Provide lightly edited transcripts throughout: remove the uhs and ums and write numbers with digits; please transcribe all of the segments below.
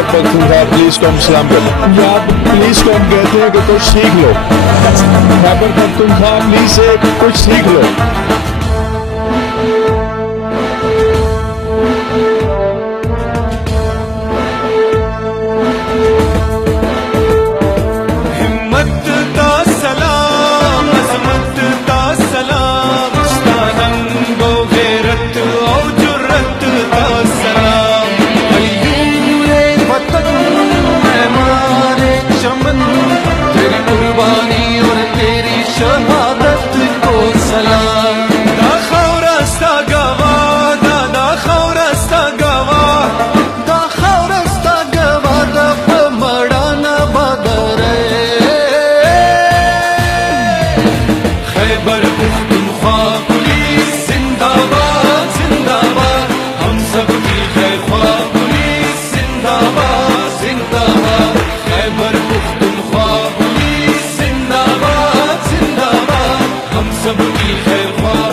Khyber Pakhtunkhwa police को हम सलाम करते हैं। पंजाब पुलिस को हम कहते हैं कि कुछ सीख लो, खैबर पख्तूनख्वा पुलिस से कुछ सीख लो।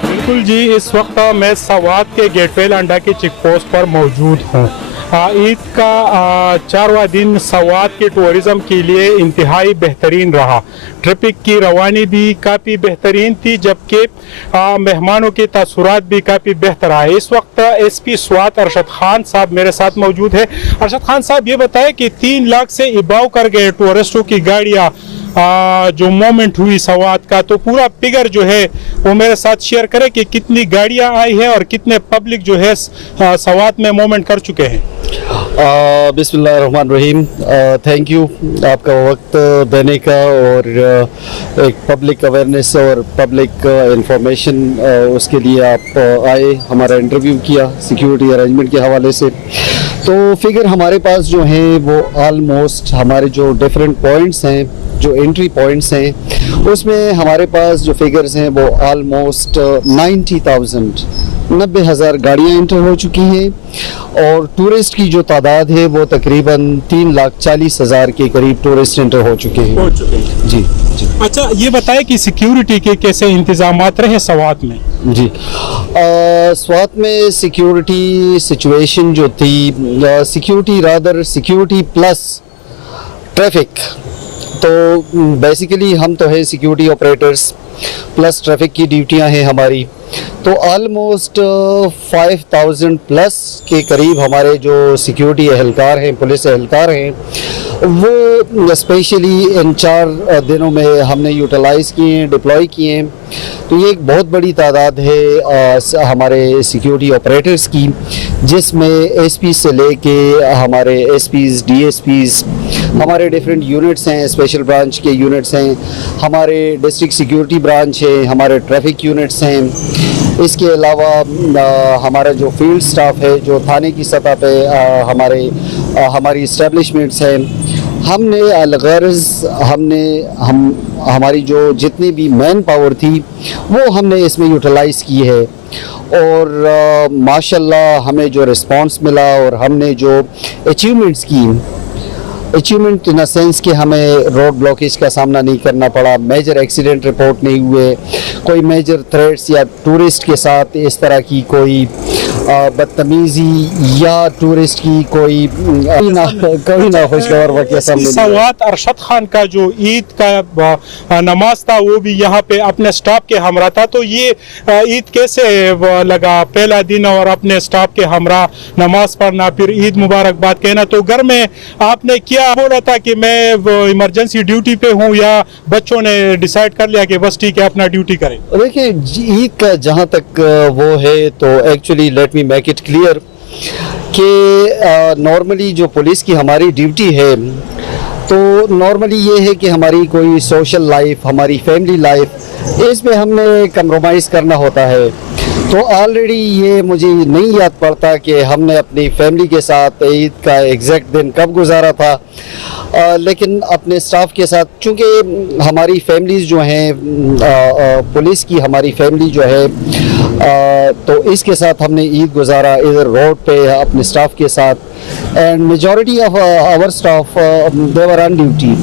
बिल्कुल जी, इस वक्त मैं सवात के गेटवे लांडा के चेक पोस्ट पर मौजूद हूँ। ईद का 4वां दिन सवात के टूरिज़म के लिए इंतहाई बेहतरीन रहा। ट्रैफिक की रवानी भी काफ़ी बेहतरीन थी, जबकि मेहमानों के तासुरात भी काफ़ी बेहतर आए। इस वक्त SP स्वात अरशद खान साहब मेरे साथ मौजूद है। अरशद खान साहब, ये बताएं कि 3 लाख से इबाव कर गए टूरिस्टों की गाड़ियाँ जो मोमेंट हुई सवात का, तो पूरा फिगर जो है वो मेरे साथ शेयर करें कि कितनी गाड़ियां आई है और कितने पब्लिक जो है सवात में मोमेंट कर चुके हैं। बिस्मिल्लाहिर्रहमानिर्रहीम। थैंक यू आपका वक्त देने का और एक पब्लिक अवेयरनेस और पब्लिक इंफॉर्मेशन उसके लिए आप आए, हमारा इंटरव्यू किया सिक्योरिटी अरेंजमेंट के हवाले से। तो फिगर हमारे पास जो हैं वो ऑलमोस्ट हमारे जो डिफरेंट पॉइंट्स हैं, जो एंट्री पॉइंट्स हैं, उसमें हमारे पास जो फिगर्स हैं वो ऑलमोस्ट 90,000 गाड़ियाँ एंटर हो चुकी हैं और टूरिस्ट की जो तादाद है वो तकरीबन 3,40,000 के करीब टूरिस्ट एंटर हो चुके हैं। जी जी। अच्छा, ये बताएं कि सिक्योरिटी के कैसे इंतजामात रहे सवात में? जी, स्वात में सिक्योरिटी सिचुएशन जो थी, सिक्योरिटी प्लस ट्रैफिक, तो बेसिकली हम तो है सिक्योरिटी ऑपरेटर्स प्लस ट्रैफिक की ड्यूटियां हैं हमारी। तो ऑलमोस्ट 5,000 प्लस के करीब हमारे जो सिक्योरिटी एहलकार हैं, पुलिस एहलकार हैं, वो स्पेशली इन 4 दिनों में हमने यूटिलाइज़ किए हैं, डिप्लॉय किए हैं। तो ये एक बहुत बड़ी तादाद है हमारे सिक्योरिटी ऑपरेटर्स की, जिसमें SP से लेके हमारे SPs, DSPs, हमारे डिफरेंट यूनिट्स हैं, स्पेशल ब्रांच के यूनिट्स हैं, हमारे डिस्ट्रिक्ट सिक्योरिटी ब्रांच है, हमारे ट्रैफिक यूनिट्स हैं। इसके अलावा हमारा जो फील्ड स्टाफ है, जो थाने की सतह पे हमारी इस्टेब्लिशमेंट्स हैं, हमने अलगर्ज हमारी जो जितनी भी मैन पावर थी वो हमने इसमें यूटिलाइज़ की है और माशाल्लाह हमें जो रिस्पांस मिला और हमने जो अचीवमेंट्स की, अचीवमेंट इन अ सेंस कि हमें रोड ब्लॉकेज का सामना नहीं करना पड़ा, मेजर एक्सीडेंट रिपोर्ट नहीं हुए, कोई मेजर थ्रेट्स या टूरिस्ट के साथ इस तरह की कोई बदतमीजी या टूरिस्ट की कोई ना खुशगवार वाक़या सामने। सवात अरशद खान का जो ईद का नमाज था वो भी यहाँ पे अपने स्टाफ के हमरा था, तो ये ईद कैसे लगा पहला दिन और अपने स्टाफ के हमरा नमाज पढ़ना, फिर ईद मुबारकबाद कहना? तो घर में आपने क्या बोला था कि मैं इमरजेंसी ड्यूटी पे हूँ, या बच्चों ने डिसाइड कर लिया कि बस ठीक है अपना ड्यूटी करें? देखिए, ईद का जहाँ तक वो है तो actually let me make it clear कि नॉर्मली जो पुलिस की हमारी ड्यूटी है, तो नॉर्मली ये है कि हमारी कोई सोशल लाइफ, हमारी फैमिली लाइफ, इसमें हमने कंप्रोमाइज़ करना होता है। तो ऑलरेडी ये मुझे नहीं याद पड़ता कि हमने अपनी फैमिली के साथ ईद का एग्जैक्ट दिन कब गुजारा था, लेकिन अपने स्टाफ के साथ, चूँकि हमारी फैमिलीज़ जो हैं, पुलिस की हमारी फैमिली जो है, तो इसके साथ हमने ईद गुजारा इधर रोड पे अपने स्टाफ के साथ, and majority of our staff they were on duty.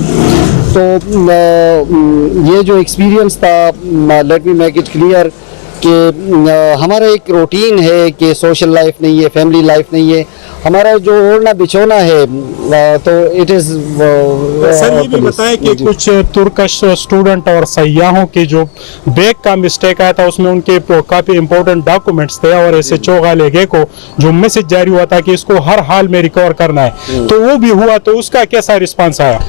तो ये जो एक्सपीरियंस था, let me make it clear कि हमारा एक रूटीन है कि सोशल लाइफ नहीं है, फैमिली लाइफ नहीं है, हमारा जो ओढ़ना बिछोना है तो इट इज़ सर ये भी बताएं कि कुछ तुर्कश स्टूडेंट और सयाहों के जो बैग का मिस्टेक आया था उसमें उनके काफ़ी इंपॉर्टेंट डॉक्यूमेंट्स थे और SHO गालेगे को जो मैसेज जारी हुआ था कि इसको हर हाल में रिकवर करना है, तो वो भी हुआ, तो उसका कैसा रिस्पांस आया?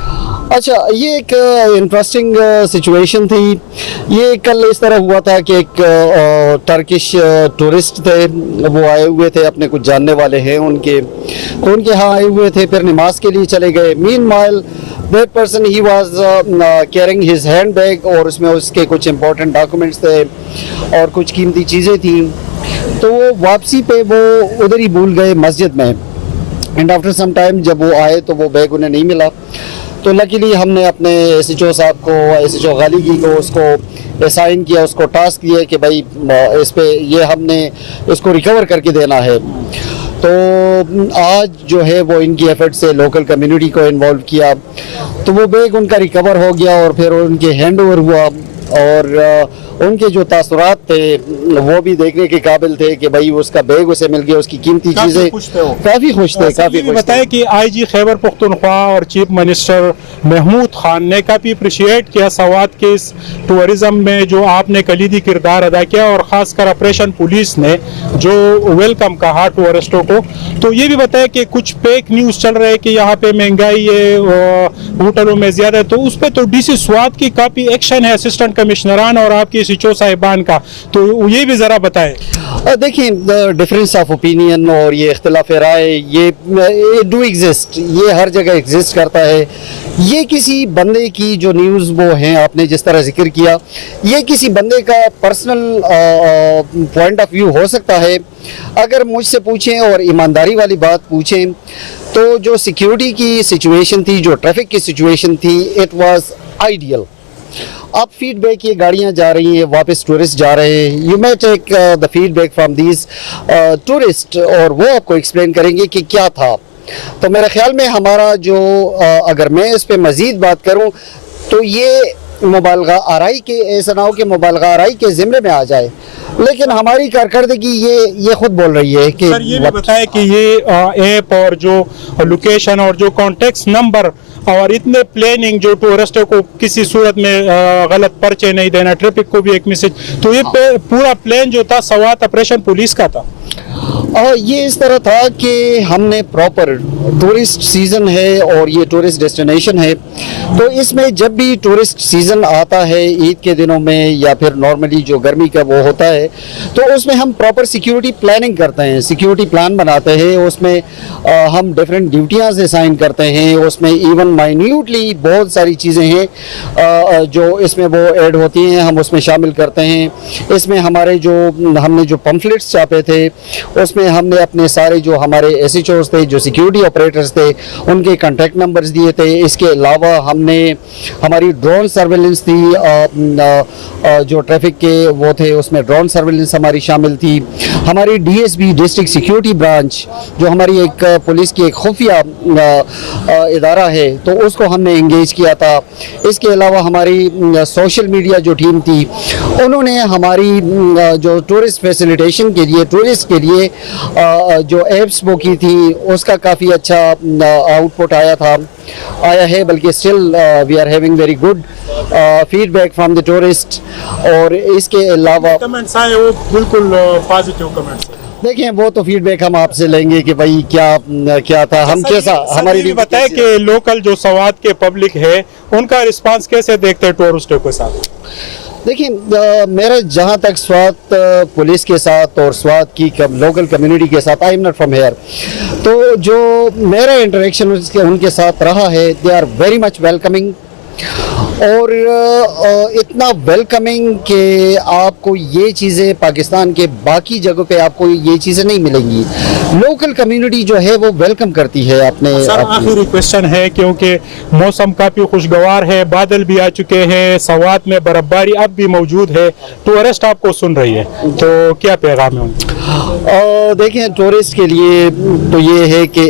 अच्छा, ये एक इंटरेस्टिंग सिचुएशन थी। ये कल इस तरह हुआ था कि एक टर्किश टूरिस्ट थे, वो आए हुए थे, अपने कुछ जानने वाले हैं उनके, तो उनके यहाँ आए हुए थे, फिर नमाज के लिए चले गए। Meanwhile that person he was carrying his hand bag और उसमें उसके कुछ इंपॉर्टेंट डॉक्यूमेंट्स थे और कुछ कीमती चीज़ें थी, तो वो वापसी पे वो उधर ही भूल गए मस्जिद में। एंड आफ्टर सम टाइम जब वो आए तो वो बैग उन्हें नहीं मिला, तो लकीली हमने अपने SHO साहब को, SHO गालिगी को उसको असाइन किया, उसको टास्क दिया कि भाई इस पे ये हमने इसको रिकवर करके देना है। तो आज जो है वो इनकी एफर्ट से लोकल कम्युनिटी को इन्वॉल्व किया, तो वो बैग उनका रिकवर हो गया और फिर उनके हैंड ओवर हुआ और उनके जो तासुरात थे वो भी देखने के काबिल थे कि भाई उसका बैग उसे मिल गया, उसकी कीमती चीज़ें, काफ़ी खुश थे, काफ़ी खुश थे। बताया कि IG खैबर पख्तूनख्वा और चीफ मिनिस्टर महमूद खान ने काफ़ी अप्रिशिएट किया सवात के इस टूरिज़म में जो आपने कलीदी किरदार अदा किया और ख़ासकर ऑपरेशन पुलिस ने जो वेलकम कहा टूरिस्टों को। तो ये भी बताया कि कुछ फेक न्यूज़ चल रहे हैं कि यहाँ पे महंगाई है, होटलों में ज़्यादा है, तो उस पर तो DC स्वात की काफ़ी एक्शन है, असिस्टेंट कमिश्नरान और आपकी SHO साहिबान का, तो ये भी ज़रा बताएं। देखिए, डिफरेंस ऑफ ओपिनियन और ये इख्तिलाफ राय ये डू एग्जिस्ट, ये हर जगह एग्जिस्ट करता है। ये किसी बंदे की जो न्यूज़ वो हैं, आपने जिस तरह जिक्र किया, ये किसी बंदे का पर्सनल पॉइंट ऑफ व्यू हो सकता है। अगर मुझसे पूछें और ईमानदारी वाली बात पूछें तो जो सिक्योरिटी की सिचुएशन थी, जो ट्रैफिक की सिचुएशन थी, इट वाज आइडियल। आप फीडबैक, ये गाड़ियाँ जा रही हैं, वापस टूरिस्ट जा रहे हैं, you may take the feedback from these tourist और वो आपको एक्सप्लेन करेंगे कि क्या था। तो मेरे ख्याल में हमारा जो अगर मैं इस पे मज़ीद बात करूं तो ये मुबालगा आराई के, ऐसा ना हो कि मुबालगा आराई के ज़िम्मे में आ जाए, लेकिन हमारी कारकर्दगी ये खुद बोल रही है कि सर ये भी बताएं कि ये ऐप और जो लोकेशन और जो कॉन्टेक्ट नंबर और इतने प्लानिंग जो टूरिस्टों को किसी सूरत में गलत पर्चे नहीं देना, ट्रैफिक को भी एक मैसेज, तो ये पूरा प्लान जो था सवात ऑपरेशन पुलिस का था। और ये इस तरह था कि हमने प्रॉपर, टूरिस्ट सीज़न है और ये टूरिस्ट डेस्टिनेशन है, तो इसमें जब भी टूरिस्ट सीज़न आता है ईद के दिनों में या फिर नॉर्मली जो गर्मी का वो होता है, तो उसमें हम प्रॉपर सिक्योरिटी प्लानिंग करते हैं, सिक्योरिटी प्लान बनाते हैं, उसमें हम डिफरेंट ड्यूटियाँ असाइन करते हैं, उसमें इवन माइन्यूटली बहुत सारी चीज़ें हैं जो इसमें वो ऐड होती हैं, हम उसमें शामिल करते हैं। इसमें हमारे जो हमने जो पम्फलेट्स छापे थे उसमें हमने अपने सारे जो हमारे SHOs थे, जो सिक्योरिटी ऑपरेटर्स थे, उनके कॉन्टैक्ट नंबर्स दिए थे। इसके अलावा हमने हमारी ड्रोन सर्वेलेंस थी, जो ट्रैफिक के वो थे उसमें ड्रोन सर्वेलेंस हमारी शामिल थी। हमारी DSB डिस्ट्रिक्ट सिक्योरिटी ब्रांच जो हमारी एक पुलिस की एक खुफिया इदारा है, तो उसको हमने इंगेज किया था। इसके अलावा हमारी सोशल मीडिया जो टीम थी, उन्होंने हमारी जो टूरिस्ट फैसिलिटेशन के लिए, टूरिस्ट के लिए जो एप्स वो की थी उसका काफ़ी अच्छा आउटपुट आया है, बल्कि still we are having very good feedback from the tourist. और इसके अलावा कमेंट्स आए वो बिल्कुल पॉजिटिव कमेंट्स। देखिए, वो तो फीडबैक हम आपसे लेंगे कि भाई क्या था, हम कैसा, हमारी भी बताए कि लोकल जो सवात के पब्लिक है उनका रिस्पांस कैसे देखते हैं टूरिस्टों के साथ। देखिए, मेरा जहाँ तक स्वात पुलिस के साथ और स्वात की लोकल कम्युनिटी के साथ, I am not from here, तो जो मेरा इंटरेक्शन उनके साथ रहा है, they are very much welcoming और इतना वेलकमिंग कि आपको ये चीज़ें पाकिस्तान के बाकी जगहों पे आपको ये चीज़ें नहीं मिलेंगी। लोकल कम्युनिटी जो है वो वेलकम करती है अपने। सर आखिरी क्वेश्चन है, क्योंकि मौसम काफ़ी खुशगवार है, बादल भी आ चुके हैं, सवात में बर्फबारी अब भी मौजूद है, टूरिस्ट आपको सुन रही है, तो क्या पैगाम है उनका? देखें, टूरिस्ट के लिए तो ये है कि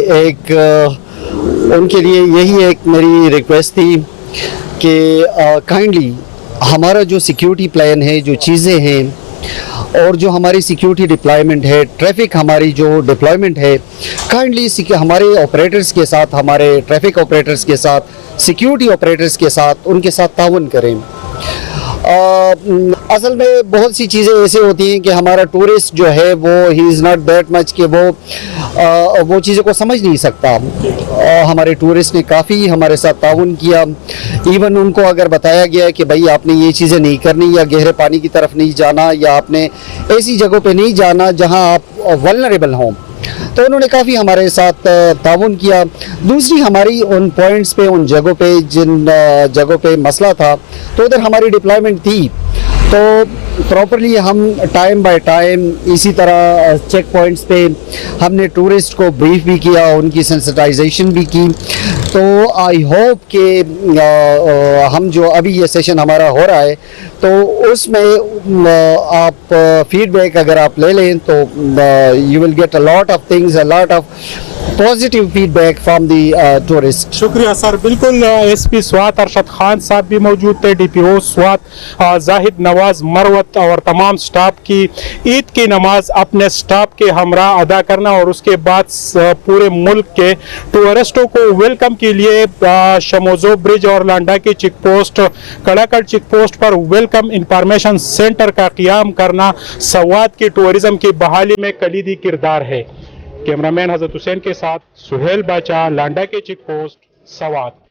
उनके लिए यही एक मेरी रिक्वेस्ट थी कि काइंडली हमारा जो सिक्योरिटी प्लान है, जो चीज़ें हैं, اور جو ہماری سیکیورٹی ڈپلائمنٹ ہے، ٹریفک ہماری جو ڈپلائمنٹ ہے، کائنڈلی ہمارے آپریٹرز کے ساتھ، ہمارے ٹریفک آپریٹرز کے ساتھ، سیکیورٹی آپریٹرز کے ساتھ، ان کے ساتھ تعاون کریں۔ اصل میں بہت سی چیزیں ایسے ہوتی ہیں کہ ہمارا ٹورسٹ جو ہے وہ ہی از ناٹ دیٹ مچ کہ وہ چیزوں کو سمجھ نہیں سکتا۔ ہمارے ٹورسٹ نے کافی ہمارے ساتھ تعاون کیا، ایون ان کو اگر بتایا گیا کہ بھائی آپ نے یہ چیزیں نہیں کرنی، یا گہرے پانی کی طرف نہیں جانا، یا آپ نے ایسی جگہوں پہ نہیں جانا جہاں آپ ولنریبل ہوں، تو انہوں نے کافی ہمارے ساتھ تعاون کیا۔ دوسری ہماری ان پوائنٹس پہ، ان جگہوں پہ جن جگہوں پہ مسئلہ تھا، تو ادھر ہماری ڈپلائمنٹ تھی، تو پراپرلی ہم ٹائم بائی ٹائم اسی طرح چیک پوائنٹس پہ ہم نے ٹورسٹ کو بریف بھی کیا، ان کی سینسٹائزیشن بھی کی۔ تو آئی ہوپ کہ ہم جو ابھی یہ سیشن ہمارا ہو رہا ہے، تو اس میں آپ فیڈ بیک اگر آپ لے لیں تو you will get a lot of things, a lot of positive feedback from the tourist. شکریہ سر، بالکل ایس پی سوات ارشد خان صاحب بھی موجود تھے، ڈی پی او سوات زاہد نواز مروت، اور تمام سٹاف کی عید کی نماز اپنے سٹاف کے ہمراہ ادا کرنا، اور اس کے بعد پورے ملک کے ٹورسٹوں کو ویلکم کے لیے شموزو برج اور لانڈا کی چیک پوسٹ، کڑاکٹ چیک پوسٹ پر ویلکم انفارمیشن سینٹر کا قیام کرنا سوات کی ٹورزم کی بحالی میں کلیدی کردار ہے۔ کیمرامین حضرت حسین کے ساتھ سہیل باچا، لانڈا کے چیک پوسٹ، سوات۔